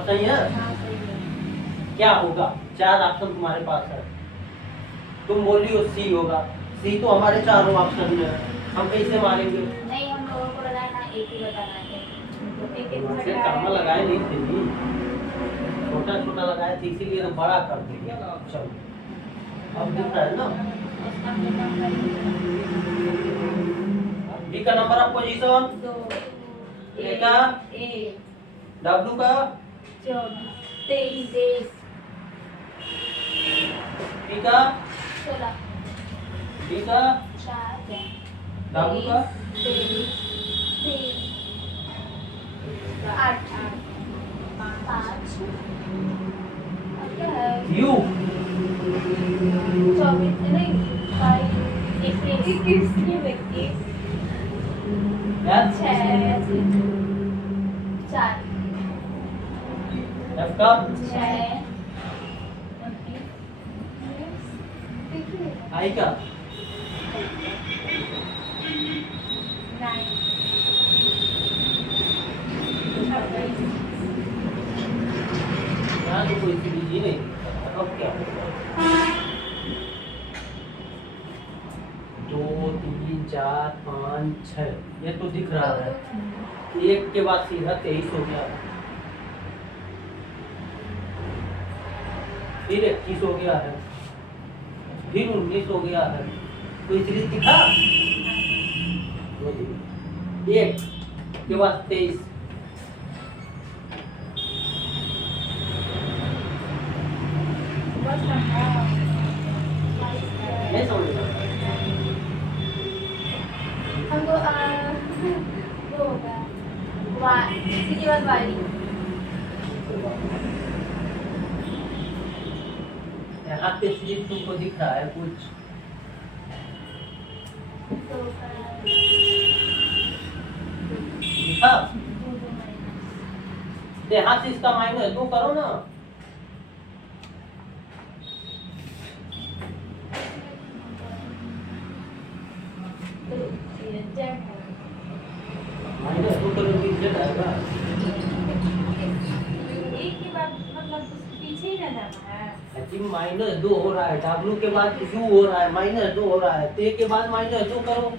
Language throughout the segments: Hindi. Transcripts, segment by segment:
सब सही है? हाँ सही है। क्या होगा? 4 ऑप्शन तुम्हारे पास है, तुम बोली हो सी होगा। सी तो हमारे चारों ऑप्शन में है, हम कैसे मारेंगे? नहीं हम लोगों को लगाया ना एक ही बताना है, तो एक एक वैसे घटाया कम है। लगाए नहीं थे, छोटा छोटा लगाए थे इसीलिए तो बड़ा कर दिया। चलो अब दिख रहा है ना? उसका हमने कम कर दिया। डी का नंबर ऑफ पोजीशन, 2 ए का, ए डब्ल्यू का, 23 पी का, 16 डी का, 4 डब्ल्यू का, 23 8 5 क्या है? यू 24 नहीं 21 एफ 4 एफ का, 6 आई का, 9 यहाँ तो कोई सी भी नहीं। अब क्या होगा? 2 3 4 5 6 ये तो दिख रहा है। एक के बाद सीधा 23 हो गया, फिर 21 हो गया है, फिर 19 हो गया है। कोई सीरीज दिखा? एक के बाद 23, नहीं समझ में आता। हमको वो होगा सीधी बात वाली यहाँ पे सीरीज तुमको दिख रहा है कुछ? तो दिखा? यहाँ से इसका माइनस 2 करो ना। माइनस 2 करोगे जेड आएगा। एक के बाद मतलब पीछे ही ना जाना है। -2 हो रहा है, डब्ल्यू के बाद यू हो रहा है, -2 हो रहा है, ते के बाद -2 करो।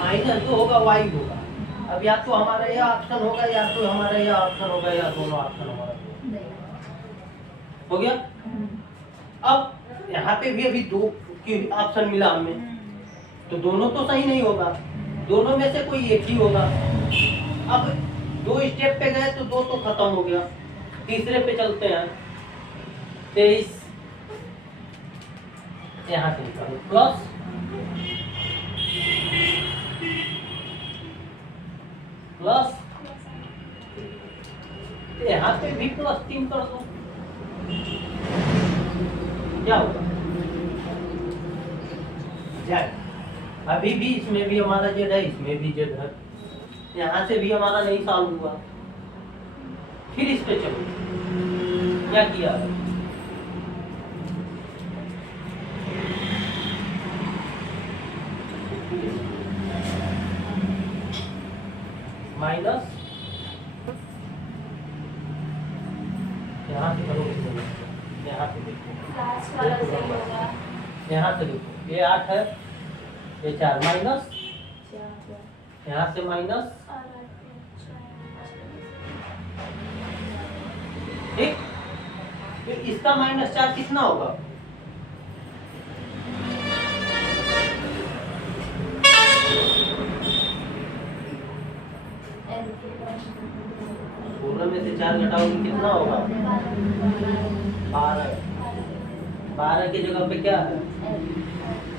-2 होगा, वाई होगा। अब या तो हमारा यह ऑप्शन होगा या तो हमारा यह ऑप्शन होगा या दोनों ऑप्शन हमारा हो गया। अब यहाँ पे भी अभी 2 की ऑप्शन मिला हमें, तो दोनों तो सही नहीं होगा, दोनों में से कोई एक ही होगा। अब 2 स्टेप पे गए तो 2 तो खत्म हो गया, तीसरे पे चलते हैं। 23 यहाँ से निकालो प्लस प्लस, यहाँ पे भी +3 कर दो, क्या होगा? जेड। अभी भी इसमें भी हमारा जेड है, इसमें भी जेड है, यहाँ से भी हमारा नहीं सॉल्व हुआ। फिर इस पे चलो, क्या किया है? माइनस, यहाँ से करो, यहाँ से देखो, लास्ट वाला सही होगा। यहाँ से देखो, ये 8 है, ये 4 माइनस, यहाँ से माइनस, ठीक। फिर इसका -4 कितना होगा? सोलह में से 4 घटाओगे कितना होगा? 12। 12 की जगह पे क्या है?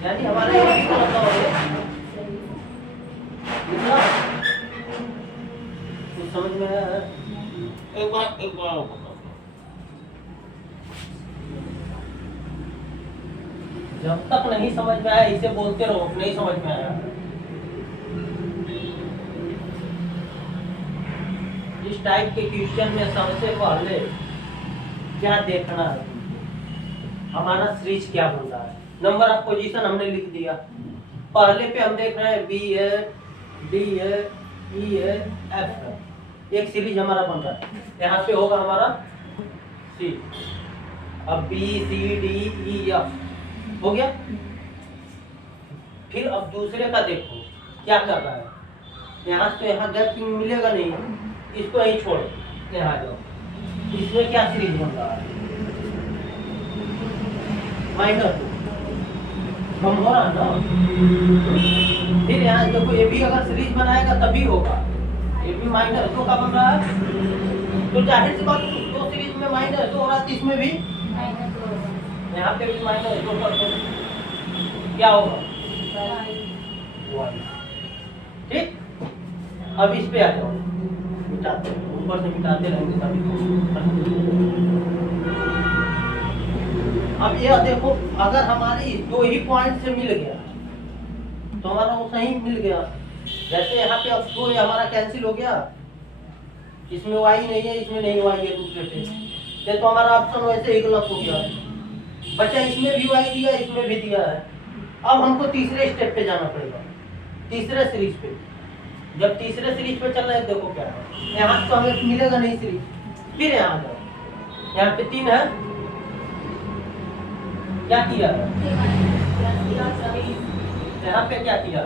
यानी हमारे यहाँ भी गलत हो गया। कितना? कुछ समझ में आया? एक बार जब तक नहीं समझ में आया इसे बोलते रहो, नहीं समझ में आया। इस टाइप के क्वेश्चन में सबसे पहले क्या देखना है? हमारा सीरीज क्या बन रहा है। नंबर ऑफ पोजीशन हमने लिख दिया। पहले पे हम देख रहे हैं बी है, डी है, ई है, एफ है। एक सीरीज हमारा बन रहा है। यहाँ पे होगा हमारा सी। अब B C D E F हो गया। फिर अब दूसरे का देखो क्या कर रहा है। यहाँ से यहाँ गैप मिलेगा नहीं, इसको यहीं छोड़ यहाँ जाओ। इसमें क्या सीरीज बन रहा है, माइनस कम हो रहा ना। फिर यहाँ देखो ये भी अगर सीरीज बनाएगा तभी होगा। ये भी माइनस दो का बन रहा है, तो जाहिर सी बात दो सीरीज में माइनस दो हो रहा है, इसमें भी यहाँ पे भी माइनस दो कर दो, क्या होगा ठीक। अब इस पे आ जाओ, मिटाते ऊपर से मिटाते रहेंगे तभी। अब ये देखो अगर हमारे दो ही पॉइंट से मिल गया तो हमारा वो सही मिल गया। जैसे यहाँ पे अब दो हमारा कैंसिल हो गया, इसमें y नहीं है, इसमें नहीं y है दूसरे पे, तो हमारा ऑप्शन वैसे ही गलत हो गया। बच्चा इसमें भी y दिया, इसमें भी दिया है। अब हमको तीसरे स्टेप पे जाना पड़ेगा, तीसरे सीरीज पे। जब तीसरे सीरीज पे चल रहे हैं देखो क्या है, यहाँ तो हमें मिलेगा नहीं सीरीज। फिर यहाँ जाओ, यहाँ पे 3 है, क्या किया है यहाँ पे क्या किया।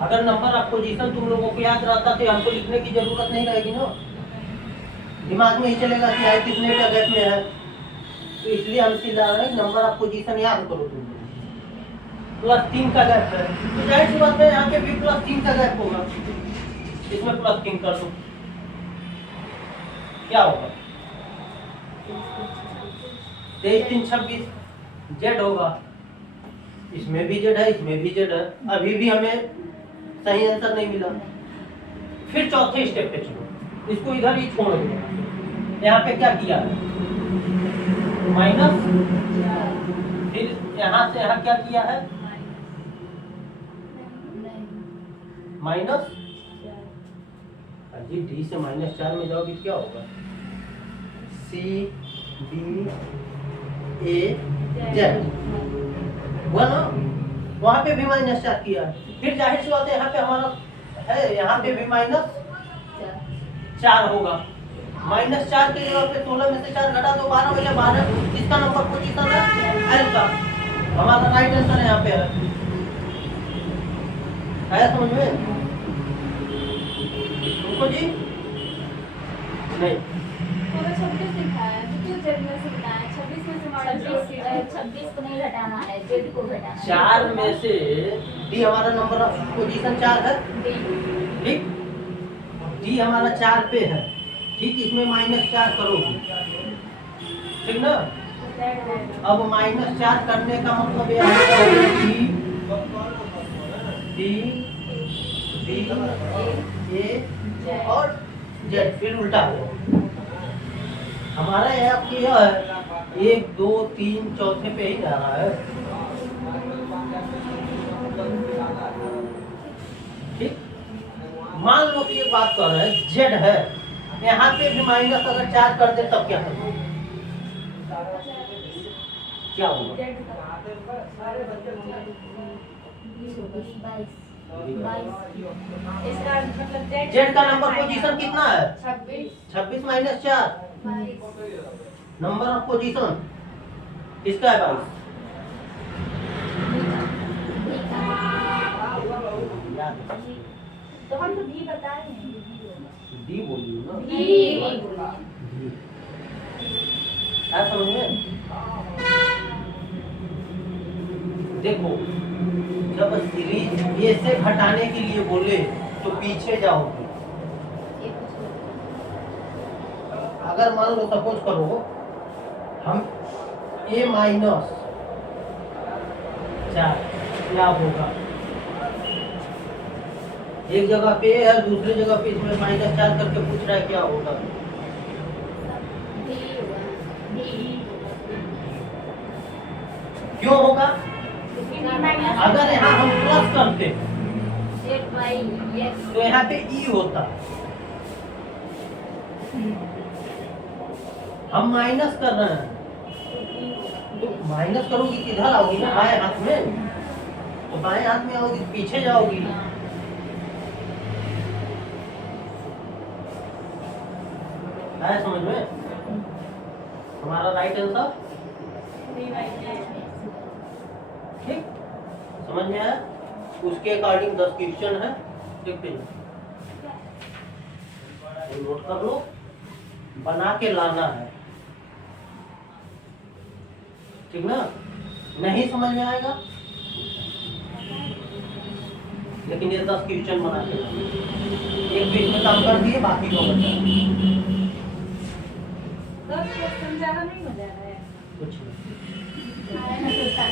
अगर नंबर ऑफ पोजीशन तुम लोगों को याद रहता तो हमको लिखने की जरूरत नहीं रहेगी ना, दिमाग में ही चलेगा कि आई कितने का गैप में है। तो इसलिए हम सीधा रहे नंबर ऑफ पोजीशन याद करो तुम। +3 का गैप है तो जाहिर सी बात है यहाँ पे भी +3 का गैप होगा, इसमें +3 कर दो, क्या होगा 23 3 26 जेड होगा। इसमें भी जेड है, इसमें भी जेड है। अभी भी हमें सही आंसर नहीं मिला। फिर चौथे स्टेप पे चलो, इसको इधर ही छोड़ दो। यहाँ पे क्या किया है माइनस, फिर यहाँ से यहाँ क्या किया है माइनस। अजी डी से -4 में जाओगे क्या होगा, सी डी ए जेड हुआ ना। वहां पे भी -4 किया। फिर जाहिर सी बात है यहाँ पे हमारा है, यहाँ पे भी -4 होगा। -4 के जगह पे 16 में से 4 घटा दो 12 हो जाए 12। इसका नंबर पोजीशन है एल का, हमारा राइट आंसर है यहाँ पे है। आया समझ में तुमको जी नहीं। 26 को नहीं घटाना है, जेड को घटाना है। 4 में से डी हमारा नंबर ऑफ पोजीशन 4 है, ठीक। डी हमारा 4 पे है, ठीक। इसमें -4 करोगे, ठीक ना। अब -4 करने का मतलब ये है डी ए और जेड, फिर उल्टा हो। हमारा यहाँ की है 1 2 3 चौथे पे ही जा रहा है, ठीक। मान लो कि ये बात कर रहे हैं जेड है, यहाँ पे भी माइनस अगर 4 कर दे तब क्या करें, क्या होगा 22 जेड का नंबर पोजीशन कितना है 26 -4 नंबर ऑफ पोजीशन किसका है 22। तो हम तो भी बता रहे हैं, डी बोलिए ना, डी क्या समझ में। देखो जब सीरीज ये से घटाने के लिए बोले तो पीछे जाओगे। अगर मान लो सपोज करो हम a -4 क्या होगा, एक जगह पे है दूसरी जगह पे इसमें -4 करके पूछ रहा है क्या होगा। क्यों होगा, अगर यहाँ हम प्लस करते तो यहाँ पे ई होता, हम माइनस कर रहे हैं तो माइनस करोगी किधर आओगी ना, बाएं हाथ में। तो बाएं हाथ में आओगी पीछे जाओगी। आया समझ में? हमारा राइट आंसर ठीक, समझ में आया? उसके अकॉर्डिंग 10 क्वेश्चन है, देखते हैं। नोट कर लो, बना के लाना है, ठीक ना? नहीं समझ में आएगा लेकिन ये 10 क्वेश्चन बना के लाना। एक बीच में काम कर दिए, बाकी 2 बचा। 10 क्वेश्चन ज्यादा नहीं हो जा रहा है। कुछ नहीं। आएगा तो सब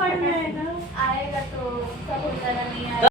हो जाएगा, नहीं आएगा तो सब हो जाएगा, नहीं आएगा